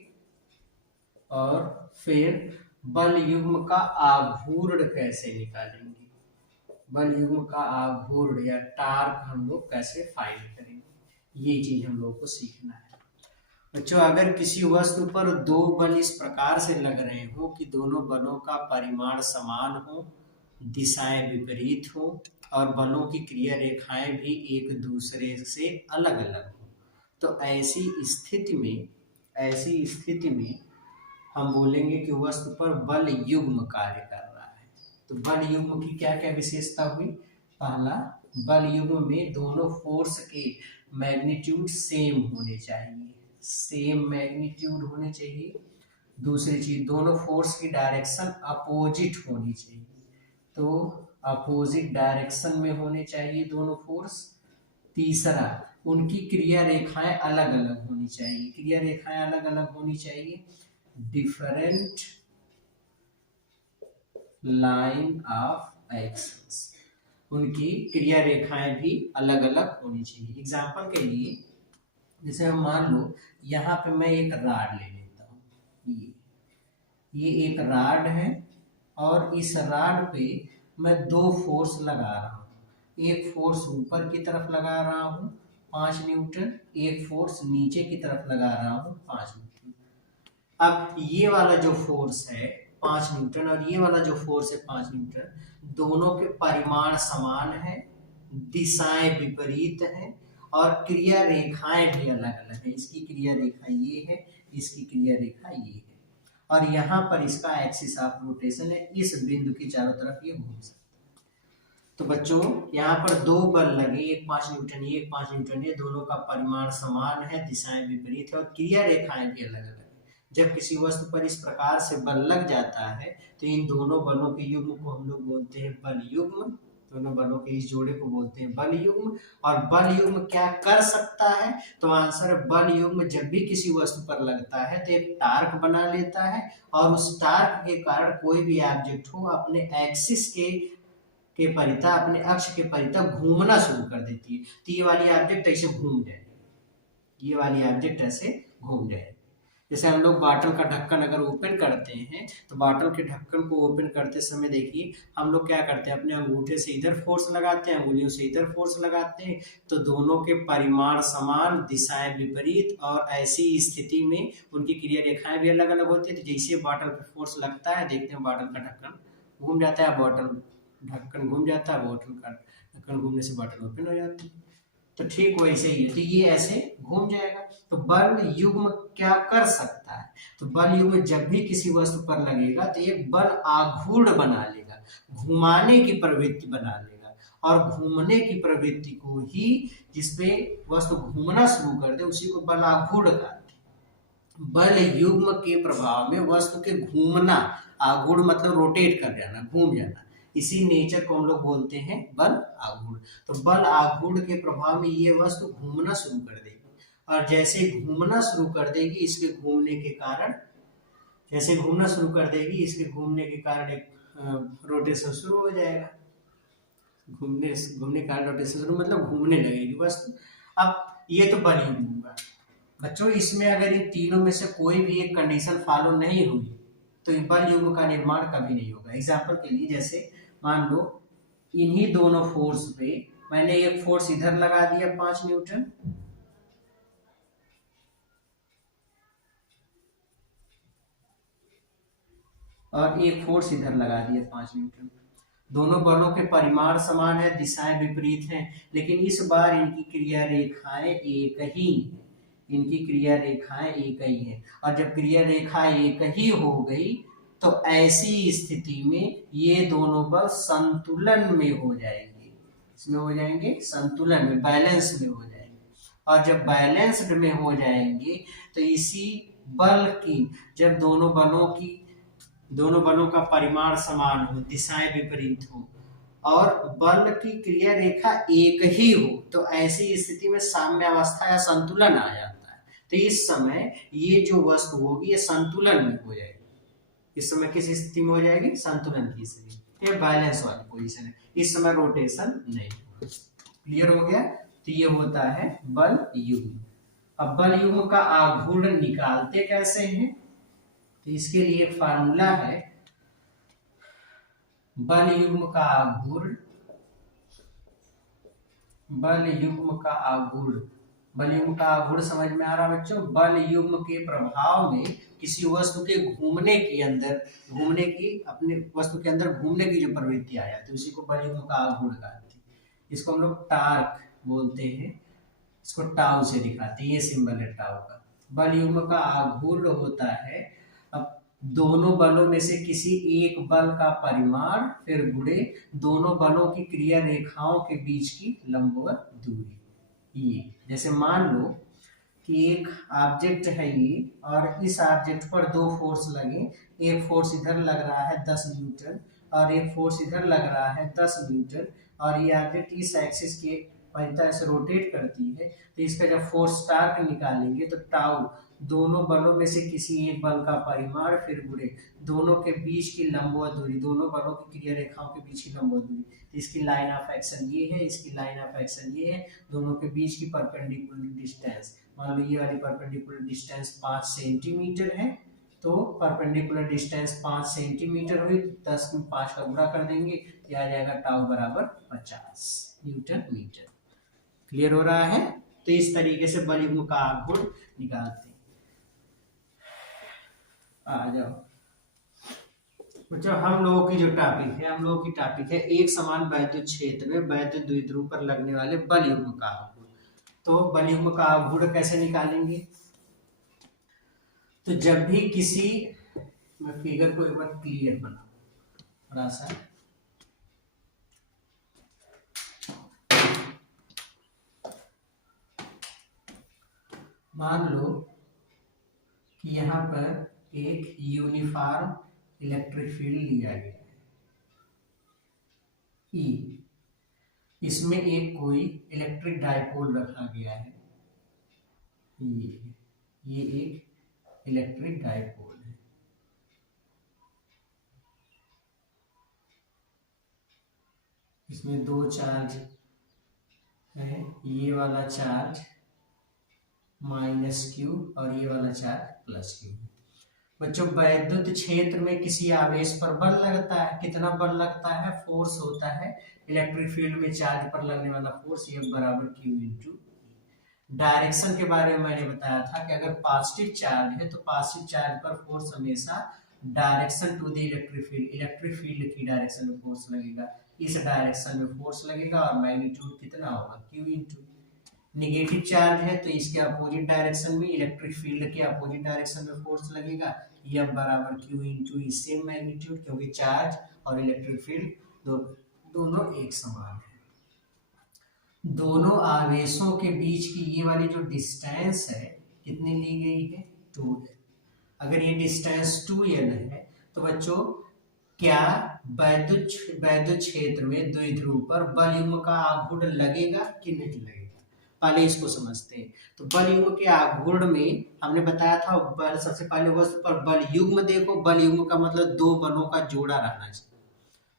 और फिर बल युग्म का आघूर्ण कैसे निकालेंगे, बल युग्म का आघूर्ण या टार्क हम लोग कैसे फाइंड करेंगे, ये चीज हम लोग को सीखना है। बच्चों, अगर किसी वस्तु पर दो बल इस प्रकार से लग रहे हो कि दोनों बलों का परिमाण समान हो, दिशाएं विपरीत हो और बलों की क्रिया रेखाएं भी एक दूसरे से अलग अलग हो, तो ऐसी स्थिति में हम बोलेंगे कि वस्तु पर बल युग्म कार्य कर रहा है। तो बल युग्म की क्या क्या विशेषता हुई? पहला, बल युग्म में दोनों फोर्स के मैग्नीट्यूड सेम होने चाहिए, सेम मैग्नीट्यूड होने चाहिए। दूसरी चीज, दोनों फोर्स की डायरेक्शन अपोजिट होनी चाहिए, तो अपोजिट डायरेक्शन में होने चाहिए दोनों फोर्स। तीसरा, उनकी क्रिया रेखाएं अलग अलग होनी चाहिए, क्रिया रेखाएं अलग अलग होनी चाहिए। डिफरेंट लाइन ऑफ एक्शंस, उनकी क्रिया रेखाएं भी अलग अलग होनी चाहिए। एग्जाम्पल के लिए, जैसे हम मान लो यहाँ पे मैं एक राड ले लेता हूँ, ये एक राड है और इस राड पे मैं दो फोर्स लगा रहा हूँ। एक फोर्स ऊपर की तरफ लगा रहा हूँ 5 न्यूटन, एक फोर्स नीचे की तरफ लगा रहा हूँ 5 न्यूटन। अब ये वाला जो फोर्स है 5 न्यूटन और ये वाला जो फोर्स है 5 न्यूटन, दोनों के परिमाण समान है, दिशाएं विपरीत हैं और क्रिया रेखाएं भी अलग अलग है। इसकी क्रिया रेखा ये है, इसकी क्रिया रेखा ये है, और यहाँ पर इसका एक्सिस ऑफ रोटेशन है, इस बिंदु की चारों तरफ ये घूम सकता है। तो बच्चों, यहाँ पर दो बल लगे, एक 5 न्यूटन ये, एक 5 न्यूटन ये, दोनों का परिमाण समान है, दिशाएं विपरीत है और क्रिया रेखाएं भी अलग अलग है। जब किसी वस्तु पर इस प्रकार से बल लग जाता है तो इन दोनों बलों के युग्म को हम लोग बोलते हैं बल युग्म, दोनों बलों के इस जोड़े को बोलते हैं बल युग्म। और बल युग्म क्या कर सकता है? तो आंसर है, बल युग्म जब भी किसी वस्तु पर लगता है तो एक टार्क बना लेता है और उस टार्क के कारण कोई भी ऑब्जेक्ट हो अपने एक्सिस के परिता, अपने अक्ष के परिता घूमना शुरू कर देती है। तो ये वाली ऑब्जेक्ट ऐसे घूम जाए, ये वाली ऑब्जेक्ट ऐसे घूम जाए। जैसे हम लोग बॉटल का ढक्कन अगर ओपन करते हैं तो बॉटल के ढक्कन को ओपन करते समय देखिए हम लोग क्या करते हैं, अपने अंगूठे से इधर फोर्स लगाते हैं, अंगुलियों से इधर फोर्स लगाते हैं, तो दोनों के परिमाण समान, दिशाएं विपरीत और ऐसी स्थिति में उनकी क्रिया रेखाएं भी अलग अलग होती है। तो जैसे बॉटल पे फोर्स लगता है, देखते हैं बॉटल का ढक्कन घूम जाता है, बॉटल ढक्कन घूम जाता है, बॉटल का ढक्कन घूमने से बॉटल ओपन हो जाती है। तो ठीक वैसे ही है, तो ये ऐसे घूम जाएगा। तो बल युग्म क्या कर सकता है? तो बल युग्म जब भी किसी वस्तु पर लगेगा तो एक बल आघूर्ण बना लेगा, घुमाने की प्रवृत्ति बना लेगा, और घूमने की प्रवृत्ति को ही, जिसपे वस्तु घूमना शुरू कर दे, उसी को बल आघूर्ण कहते हैं। बल युग्म के प्रभाव में वस्तु के घूमना, आघूर्ण मतलब रोटेट कर जाना, घूम जाना, इसी नेचर को हम लोग बोलते हैं बल आघूर्ण। तो बल आघूर्ण के प्रभाव में ये वस्तु घूमना शुरू कर देगी, और जैसे घूमना शुरू कर देगी, इसके घूमने के कारण, जैसे घूमना शुरू कर देगी इसके घूमने के कारण एक रोटेशन शुरू हो जाएगा, घूमने का रोटेशन शुरू मतलब घूमने लगेगी वस्तु। अब ये तो बल युग्म होगा। बच्चों, इसमें अगर इन तीनों में से कोई भी एक कंडीशन फॉलो नहीं हुई तो बल युग्म का निर्माण कभी नहीं होगा। एग्जाम्पल के लिए, जैसे मान लो इन्हीं दोनों फोर्स पे मैंने एक फोर्स इधर लगा दिया 5 न्यूटन, और एक फोर्स इधर लगा दिया 5 न्यूटन। दोनों बलों के परिमाण समान है, दिशाएं विपरीत हैं, लेकिन इस बार इनकी क्रिया रेखाएं एक ही, इनकी क्रिया रेखाएं एक ही है। और जब क्रिया रेखा एक ही हो गई तो ऐसी स्थिति में ये दोनों बल संतुलन में हो जाएंगे, इसमें हो जाएंगे संतुलन में, बैलेंस में हो जाएंगे। और जब बैलेंस्ड में हो जाएंगे तो इसी बल की, जब दोनों बलों का परिमाण समान हो, दिशाएं विपरीत हो और बल की क्रिया रेखा एक ही हो, तो ऐसी स्थिति में साम्यावस्था या संतुलन आ जाता है। तो इस समय ये जो वस्तु होगी ये संतुलन में हो जाएगी। इस समय किस स्थिति में हो जाएगी? संतुलन की स्थिति। ये बैलेंस वाली पोजीशन है, इस समय रोटेशन नहीं होगा। क्लियर हो गया? तो ये होता है बल युग्म। अब बल युग्म का आघूर्ण निकालते कैसे हैं? तो इसके लिए एक फार्मूला है, बल युग्म का आघूर्ण, बल युग्म का आघूर्ण। बल युग्म का आघूर्ण समझ में आ रहा बच्चों? बल युग्म के प्रभाव में किसी वस्तु के घूमने की, अपने वस्तु के अंदर घूमने की जो प्रवृत्ति आ जाती है उसी को बल युग्म का आघूर्ण कहते हैं। इसको हम लोग टार्क बोलते हैं, इसको टाउ से दिखाते हैं, ये सिंबल है टाउ का। बल युग्म का आघूर्ण होता है अब दोनों बलों में से किसी एक बल का परिमाण फिर गुणे दोनों बलों की क्रिया रेखाओं के बीच की लंबवत दूरी। ये जैसे मान लो कि एक ऑब्जेक्ट है ये, और इस ऑब्जेक्ट पर दो फोर्स लगे, एक फोर्स इधर लग रहा है 10 न्यूटन और एक फोर्स इधर लग रहा है 10 न्यूटन, और ये ऑब्जेक्ट इस एक्सिस के परिधि से रोटेट करती है। तो इसका जब फोर्स टार्क निकालेंगे तो टाउ दोनों बलों में से किसी एक बल का परिमाण फिर गुणे दोनों के बीच की लंबवत दूरी, दोनों बलों की क्रिया रेखाओं के बीच की लंबवत दूरी। तो इसकी लाइन ऑफ एक्शन ये है, इसकी लाइन ऑफ एक्शन ये है, दोनों के बीच की परपेंडिकुलर डिस्टेंस, मान लो ये वाली परपेंडिकुलर डिस्टेंस 5 सेंटीमीटर है, तो परपेंडिकुलर डिस्टेंस 5 सेंटीमीटर हुई, 10 में 5 का गुणा कर देंगे, तो आ जाएगा टाउ बराबर 50 न्यूटन मीटर। क्लियर हो रहा है? तो इस तरीके से बल युग्म का आघूर्ण निकालते हैं। आ जाओ बच्चों, हम लोगों की जो टॉपिक है एक समान वैद्युत क्षेत्र में वैद्युत द्विध्रुव पर लगने वाले बल युग्म का आघूर्ण। तो बल युग्म का आघूर्ण कैसे निकालेंगे? तो जब भी किसी, मैं फिगर को एक बार क्लियर बना थोड़ा सा, मान लो कि यहाँ पर एक यूनिफॉर्म इलेक्ट्रिक फील्ड लिया गया है E, इसमें एक कोई इलेक्ट्रिक डायपोल रखा गया है, ये एक इलेक्ट्रिक डायपोल है। इसमें दो चार्ज है, ये वाला चार्ज -q और ये वाला चार्ज +q। बच्चों वैद्युत क्षेत्र में किसी आवेश पर बल लगता है, कितना बल लगता है? फोर्स होता है इलेक्ट्रिक फील्ड में चार्ज पर लगने वाला फोर्स, F बराबर q इंटू। डायरेक्शन के बारे में मैंने बताया था कि अगर पॉजिटिव चार्ज है तो पॉजिटिव चार्ज पर फोर्स हमेशा direction to the electric field की डायरेक्शन में फोर्स लगेगा, इस डायरेक्शन में फोर्स लगेगा और मैग्नीट्यूड कितना होगा? q into. निगेटिव चार्ज है तो इसके अपोजिट डायरेक्शन में, इलेक्ट्रिक फील्ड के अपोजिट डायरेक्शन में फोर्स लगेगा, F बराबर q इंटू सेम मैग्नीट्यूड, क्योंकि चार्ज और इलेक्ट्रिक फील्ड दोनों एक समान है। दोनों आवेशों के बीच की ये वाली जो डिस्टेंस है कितनी ली गई है? 2l। अगर ये डिस्टेंस 2l है तो बच्चों क्या वैद्युत क्षेत्र में द्विध्रुव पर बल युग्म का आघूर्ण लगेगा कि नहीं लगेगा? पहले इसको समझते हैं। तो बल युग्म के आघूर्ण में हमने बताया था, बल सबसे पहले वस्तु पर बल युग्म देखो, बल युग्म का मतलब दो बलों का जोड़ा रहना चाहिए,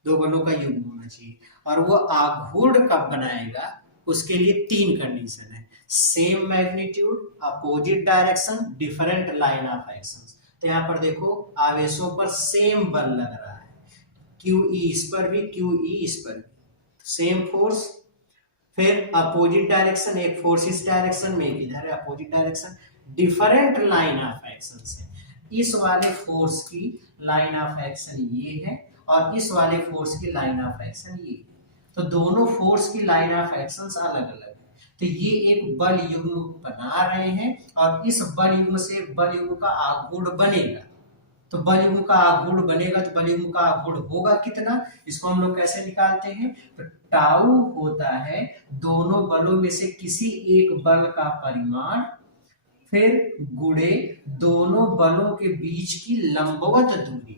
दो बलों का युग्म होना चाहिए। और वो आघूर्ण कब बनाएगा? उसके लिए 3 कंडीशन है, same magnitude, opposite direction, different line of action. तो यहाँ पर देखो आवेशों पर सेम बल लग रहा है, QE इस पर भी, QE इस पर भी, सेम फोर्स। फिर अपोजिट डायरेक्शन, एक फोर्स इस डायरेक्शन में, एक इधर है opposite direction, different line of action है। इस वाले फोर्स की लाइन ऑफ एक्शन ये है और इस वाले फोर्स की लाइन ऑफ एक्शन ये है। तो दोनों फोर्स की लाइन ऑफ एक्शंस अलग अलग है। तो ये एक बल युग्म बना रहे हैं और इस बल युग्म से बल युग्म का आघूर्ण बनेगा। तो बल युग्म का आघूर्ण बनेगा, तो बल युग्म का आघूर्ण होगा कितना, इसको हम लोग कैसे निकालते हैं, तो टाउ होता है दोनों बलों में से किसी एक बल का परिमाण फिर गुणे दोनों बलों के बीच की लंबवत दूरी,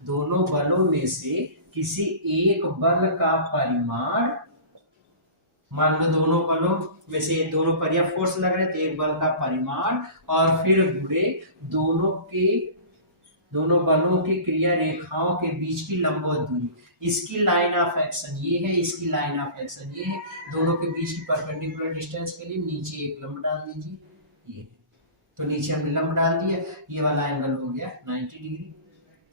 दोनों बलों में से किसी एक बल का परिमाण, मान लो दोनों बलों में से दोनों पर या फोर्स लग रहे थे, एक बल का परिमाण और फिर गुणे दोनों बलों की क्रिया रेखाओं के बीच की लंबवत दूरी। इसकी लाइन ऑफ एक्शन ये है, इसकी लाइन ऑफ एक्शन ये है, दोनों के बीच की परपेंडिकुलर डिस्टेंस के लिए नीचे एक लंब डाल दीजिए, ये तो नीचे हमने लंब डाल दिया, ये वाला एंगल हो गया 90 डिग्री।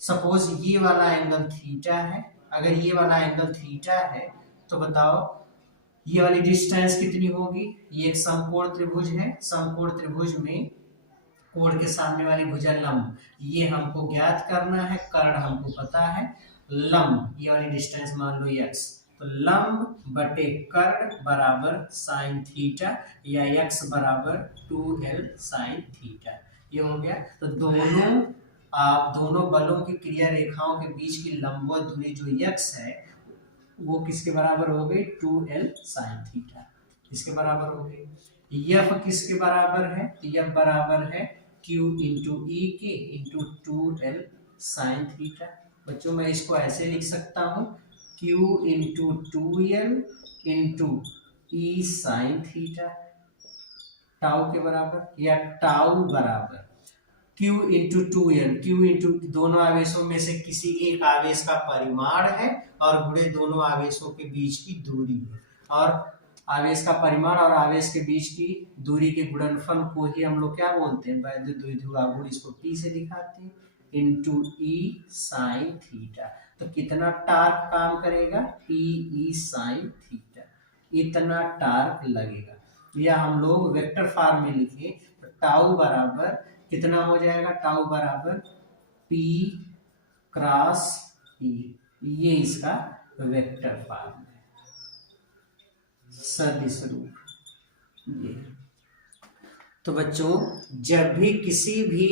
सपोज ये वाला एंगल थीटा है, अगर ये वाला एंगल थीटा है तो बताओ ये वाली डिस्टेंस कितनी होगी, ये एक समकोण त्रिभुज है, समकोण त्रिभुज में कोण के सामने वाली भुजा लंब, ये हमको ज्ञात करना है, कर्ण हमको पता है, लंब ये वाली डिस्टेंस मान लो x, तो लंब बटे कर्ण बराबर साइन थीटा या x बराबर 2l साइन थीटा, ये हो गया। तो दोनों बलों की क्रिया रेखाओं के बीच की लंबवत दूरी जो x है वो किसके बराबर हो गई, 2l साइन थीटा, इसके बराबर हो गई। f किसके बराबर है, तो f बराबर है q इंटू ई के इंटू 2l साइन थीटा। बच्चों मैं इसको ऐसे लिख सकता हूँ q इंटू 2l इंटू ई साइन थीटा टाउ के बराबर, या टाउ बराबर q into 2l, q into दोनों आवेशों में से किसी एक आवेश का परिमाण है और गुणे दोनों आवेशों के बीच की दूरी है, और आवेश का परिमाण और आवेश के बीच की दूरी के गुणनफल को ही हम लोग क्या बोलते हैं, वैद्युत द्विध्रुव आघूर्ण, इसको P से दिखाते हैं, इंटू ई साइन थीटा। तो कितना टार्क काम करेगा, P ई साइन थीटा, इतना टार्क लगेगा। या हम लोग वेक्टर फॉर्म में लिखे तो टाउ बराबर कितना हो जाएगा, टाउ बराबर P क्रॉस ई, ये इसका वेक्टर फॉर्म है, सदिश रूप ये। तो बच्चों जब भी किसी भी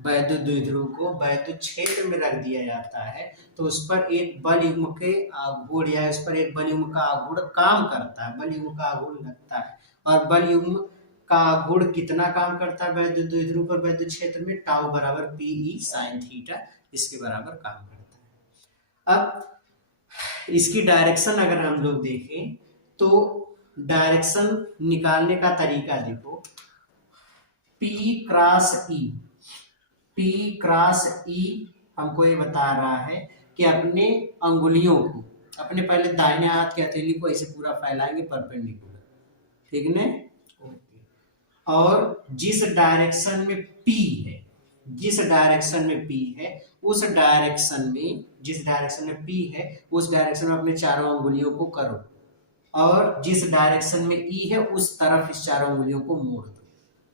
वैद्युत द्विध्रुव को वैद्युत क्षेत्र में रख दिया जाता है तो उस पर एक बल युग्म के आघूर्ण या उस पर एक बल युग्म का आघूर्ण काम करता है, बल युग्म का आघूर्ण लगता है, और बल युग्म का आघूर्ण कितना काम करता है वैद्युत द्विध्रुव पर वैद्युत क्षेत्र में, टाउ बराबर पी ई साइन थीटा, इसके बराबर काम करता है। अब इसकी डायरेक्शन अगर हम लोग देखें तो डायरेक्शन निकालने का तरीका देखो, P क्रॉस ई, P क्रॉस ई हमको ये बता रहा है कि अपने अंगुलियों को, अपने पहले दाहिने हाथ की हथेली को ऐसे पूरा फैलाएंगे परपेंडिकुलर, ठीक है, और जिस डायरेक्शन में P है, जिस डायरेक्शन में P है उस डायरेक्शन में, जिस डायरेक्शन में P है उस डायरेक्शन में अपने चारों अंगुलियों को करो, और जिस डायरेक्शन में E है उस तरफ इस चारों उंगलियों को मोड़ दो,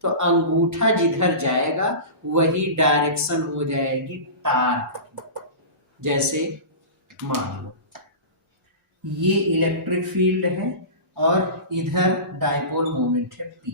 तो अंगूठा जिधर जाएगा वही डायरेक्शन हो जाएगी टार्क। जैसे मान लो ये इलेक्ट्रिक फील्ड है और इधर डाइपोल मोमेंट है P।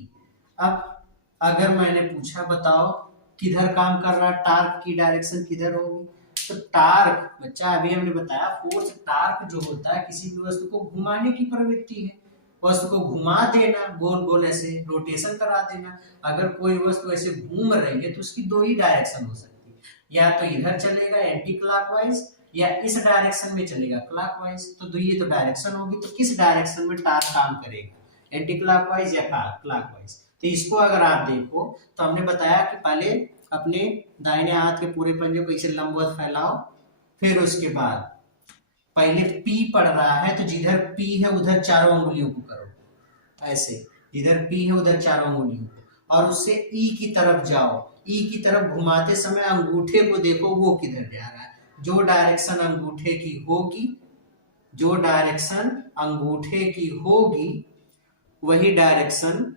अब अगर मैंने पूछा बताओ किधर काम कर रहा है, टार्क की डायरेक्शन किधर होगी, तो टार्क बच्चा अभी हमने बताया फोर्स, टार्क जो होता है किसी भी वस्तु को घुमाने की प्रवृत्ति है, वस्तु को घुमा देना, गोल गोल ऐसे रोटेशन करा देना। अगर कोई वस्तु ऐसे घूम रही है तो उसकी दो ही डायरेक्शन हो सकती है, या तो इधर चलेगा एंटी क्लॉकवाइज या इस डायरेक्शन में चलेगा क्लॉकवाइज, तो ये तो डायरेक्शन होगी, तो किस डायरेक्शन में टार्क काम करेगा, एंटी क्लॉकवाइज या क्लॉकवाइज। तो इसको अगर आप देखो तो हमने बताया कि पहले अपने दाहिने हाथ के पूरे पंजे को इसे लंबवत फैलाओ, फिर उसके बाद पहले P पड़ रहा है तो जिधर P है उधर चारों अंगुलियों को करो, ऐसे जिधर P है उधर चारों अंगुलियों को, और उससे E की तरफ जाओ, E की तरफ घुमाते समय अंगूठे को देखो वो किधर जा रहा है, जो डायरेक्शन अंगूठे की होगी, जो डायरेक्शन अंगूठे की होगी वही डायरेक्शन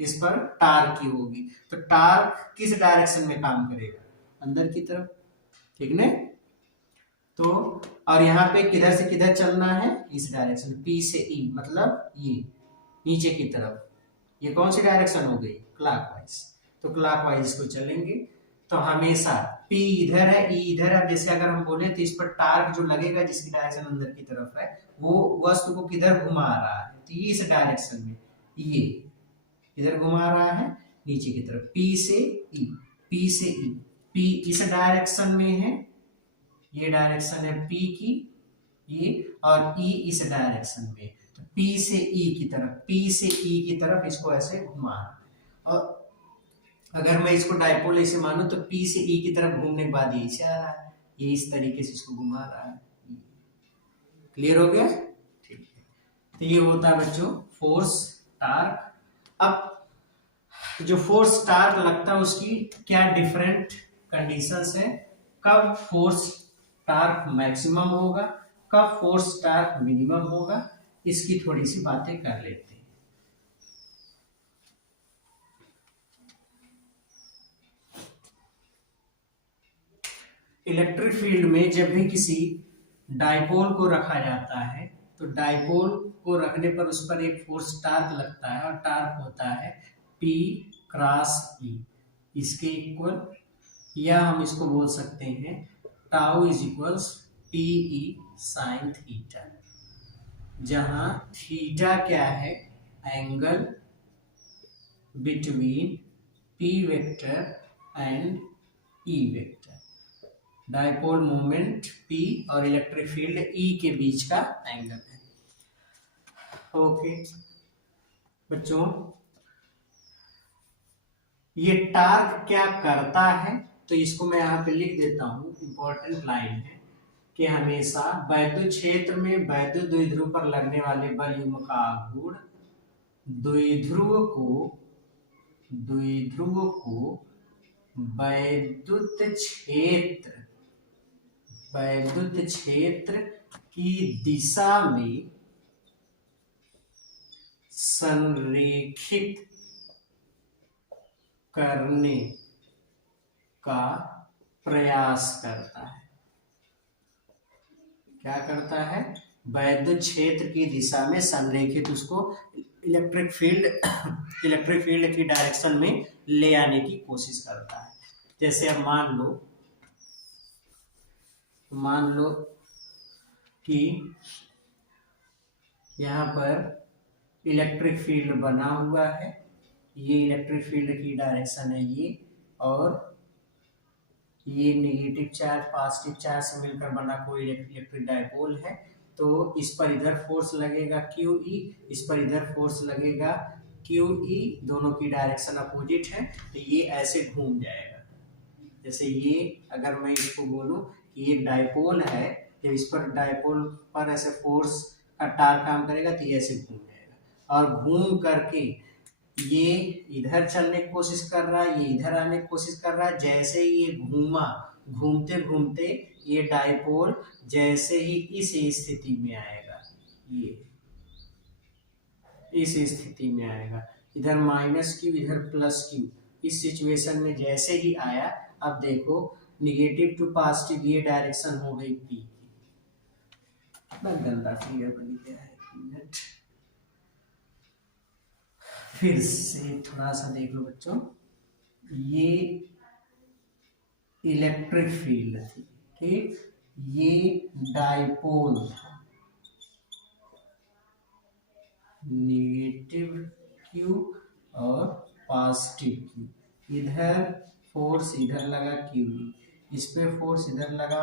इस पर टार्क की होगी। तो टार्क किस डायरेक्शन में काम करेगा, अंदर की तरफ, ठीक ने। तो और यहाँ पे किधर से किधर चलना है, इस डायरेक्शन P से E, मतलब ये नीचे की तरफ, ये कौन सी डायरेक्शन हो गई, क्लॉकवाइज। तो क्लॉकवाइज को चलेंगे, तो हमेशा P इधर है, E इधर है। जैसे अगर हम बोले तो इस पर टार्क जो लगेगा जिसकी डायरेक्शन अंदर की तरफ है वो वस्तु को किधर घुमा रहा है, तो ये इस डायरेक्शन में, ये इधर घुमा रहा है नीचे की तरफ, P से E, P से E, P इस डायरेक्शन में है, ये डायरेक्शन है P की ये, और E इस डायरेक्शन में, तो P से E की तरफ, P से E की तरफ इसको ऐसे घुमा। और अगर मैं इसको डायपोल ऐसे मानूं तो P से E की तरफ घूमने के बाद ये आ रहा है, ये इस तरीके से इसको घुमा रहा है। क्लियर हो गया? ठीक है, तो ये होता है बच्चों फोर्स टार्क। अब जो फोर्स टार्क लगता है उसकी क्या डिफरेंट कंडीशंस है, कब फोर्स टार्क मैक्सिमम होगा, कब फोर्स टार्क मिनिमम होगा, इसकी थोड़ी सी बातें कर लेते हैं। इलेक्ट्रिक फील्ड में जब भी किसी डायपोल को रखा जाता है तो डायपोल को रखने पर उस पर एक फोर्स टार्क लगता है, और टार्क होता है P क्रॉस E, इसके इक्वल, या हम इसको बोल सकते हैं tau is equals PE sine theta, जहां थीटा क्या है, angle between P vector and E vector. Dipole moment P और इलेक्ट्रिक फील्ड E के बीच का एंगल है। ओके बच्चों, ये टार्क क्या करता है, तो इसको मैं यहाँ पे लिख देता हूँ, इंपॉर्टेंट लाइन है कि हमेशा वैद्युत क्षेत्र में वैद्युत द्विध्रुव पर लगने वाले बलयुग्म का गुण द्विध्रुव को वैद्युत क्षेत्र की दिशा में संरेखित करने का प्रयास करता है। क्या करता है, वैद्युत क्षेत्र की दिशा में संरेखित, उसको इलेक्ट्रिक फील्ड की डायरेक्शन में ले आने की कोशिश करता है। जैसे अब मान लो कि यहाँ पर इलेक्ट्रिक फील्ड बना हुआ है, ये इलेक्ट्रिक फील्ड की डायरेक्शन है ये, और ये नेगेटिव चार्ज पॉजिटिव चार्ज से मिलकर बना कोई इलेक्ट्रिक डायपोल है, तो इस पर इधर फोर्स लगेगा QE, इस पर इधर फोर्स लगेगा QE, दोनों की डायरेक्शन अपोजिट है, तो ये ऐसे घूम जाएगा। जैसे ये अगर मैं इसको बोलूं कि ये डायपोल है, जब इस पर डायपोल पर ऐसे फोर्स का टार्क काम करेगा तो ये ऐसे घूम जाएगा, और घूम करके ये इधर चलने की कोशिश कर रहा है, ये इधर आने की कोशिश कर रहा है। जैसे ही ये घूमते घूमते ये डायपोल जैसे ही इस स्थिति में आएगा, ये इस स्थिति में आएगा, इधर -Q इधर +Q, इस सिचुएशन में जैसे ही आया, अब देखो निगेटिव टू पॉजिटिव ये डायरेक्शन हो गई P की। गंदा फिगर बन गया है, मिनट फिर से थोड़ा सा देख लो बच्चों, ये इलेक्ट्रिक फील्ड थी, ठीक, ये डायपोल था, नेगेटिव Q और पॉजिटिव Q, इधर फोर्स इधर लगा QE, इस पे फोर्स इधर लगा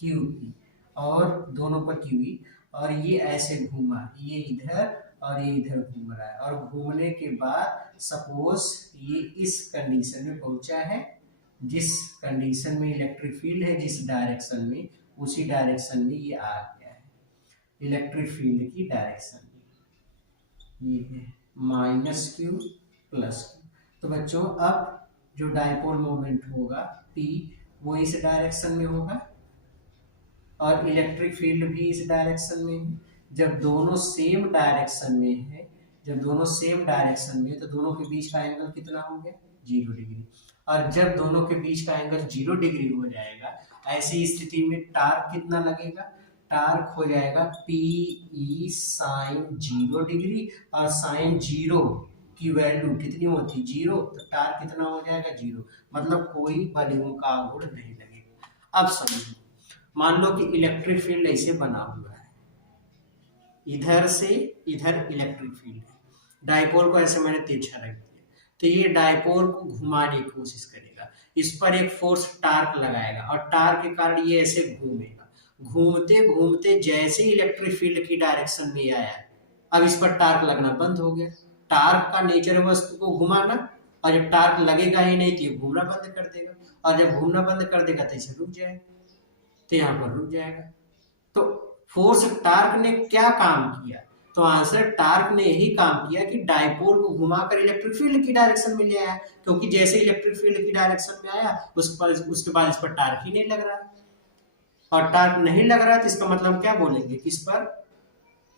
QE, और दोनों पर QE, और ये ऐसे घूमा, ये इधर और ये इधर घूम रहा है, और घूमने के बाद सपोज ये इस कंडीशन में पहुंचा है, जिस कंडीशन में इलेक्ट्रिक फील्ड है जिस डायरेक्शन में, उसी डायरेक्शन में ये आ गया है इलेक्ट्रिक फील्ड की डायरेक्शन में, ये है -Q +Q। तो बच्चों अब जो डायपोल मोमेंट होगा P वो इस डायरेक्शन में होगा, और इलेक्ट्रिक फील्ड भी इस डायरेक्शन में है। जब दोनों सेम डायरेक्शन में है, तो दोनों के बीच का एंगल कितना हो गया, 0 डिग्री। और जब दोनों के बीच का एंगल 0 डिग्री हो जाएगा, ऐसी स्थिति में टार्क कितना लगेगा, टार्क हो जाएगा PE साइन 0 डिग्री, और साइन 0 की वैल्यू कितनी होती है 0, तो टार्क कितना हो जाएगा 0, मतलब कोई बलयुग्म का आघूर्ण नहीं लगेगा। अब समझो, मान लो कि इलेक्ट्रिक फील्ड ऐसे बना हुआ है, इधर से इधर इलेक्ट्रिक फील्ड है, डायपोल को ऐसे मैंने तिरछा रख दिया, तो ये डायपोल को घुमाने की कोशिश करेगा, इस पर एक फोर्स टार्क लगाएगा और टार्क के कारण ये ऐसे घूमेगा, घूमते घूमते जैसे इलेक्ट्रिक फील्ड की डायरेक्शन में आया, अब इस पर टार्क लगना बंद हो गया। टार्क का नेचर है वस्तु को घुमाना, और जब टार्क लगेगा ही नहीं तो ये घूमना बंद कर देगा, और जब घूमना बंद कर देगा तो इसे रुक जाएगा, तो यहाँ पर रुक जाएगा। तो फोर्स टार्क ने क्या काम किया, तो आंसर टार्क ने यही काम किया कि डायपोल को घुमाकर इलेक्ट्रिक फील्ड की डायरेक्शन में ले आया, क्योंकि जैसे इलेक्ट्रिक फील्ड की डायरेक्शन में आया उसके बाद इस पर टार्क ही नहीं लग रहा, और टार्क नहीं लग रहा तो इसका मतलब क्या बोलेंगे कि इस पर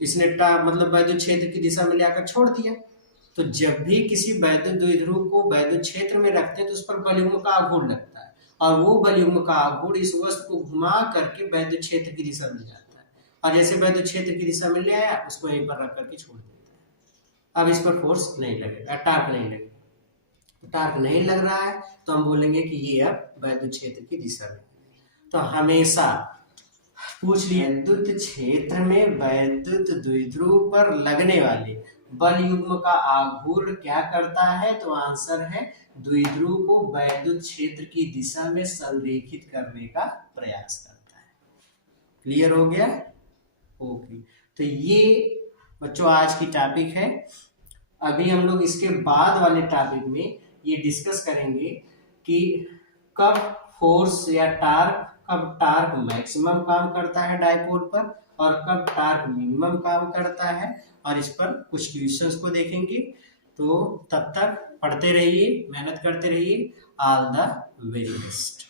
इसने मतलब वैद्युत क्षेत्र की दिशा में लेकर छोड़ दिया। तो जब भी किसी वैद्युत द्विध्रुव को वैद्युत क्षेत्र में रखते हैं तो उस पर बलयुग्म का आघूर्ण लगता है, और वो बलयुग्म का आघूर्ण इस वस्तु को घुमा करके वैद्युत क्षेत्र की दिशा में जाता है, और जैसे वैद्युत क्षेत्र की दिशा में ले आया उसको यहीं पर रख करके छोड़ देता है। अब इस पर फोर्स नहीं लगेगा, टार्क नहीं लगेगा, तो टार्क नहीं लग रहा है तो हम बोलेंगे कि ये अब वैद्युत क्षेत्र की दिशा में। तो हमेशा पूछ लिया, विद्युत क्षेत्र में वैद्युत द्विध्रुव पर लगने वाले बल युग्म का आघूर्ण क्या करता है, तो आंसर है द्विध्रुव को वैद्युत क्षेत्र की दिशा में संरेखित करने का प्रयास करता है। क्लियर हो गया? ओके, तो ये बच्चों आज की टॉपिक है। अभी हम लोग इसके बाद वाले टॉपिक में ये डिस्कस करेंगे कि कब फोर्स या कब टार्क मैक्सिमम काम करता है डायपोल पर, और कब टार्क मिनिमम काम करता है, और इस पर कुछ क्वेश्चंस को देखेंगे। तो तब तक पढ़ते रहिए, मेहनत करते रहिए। All the very best.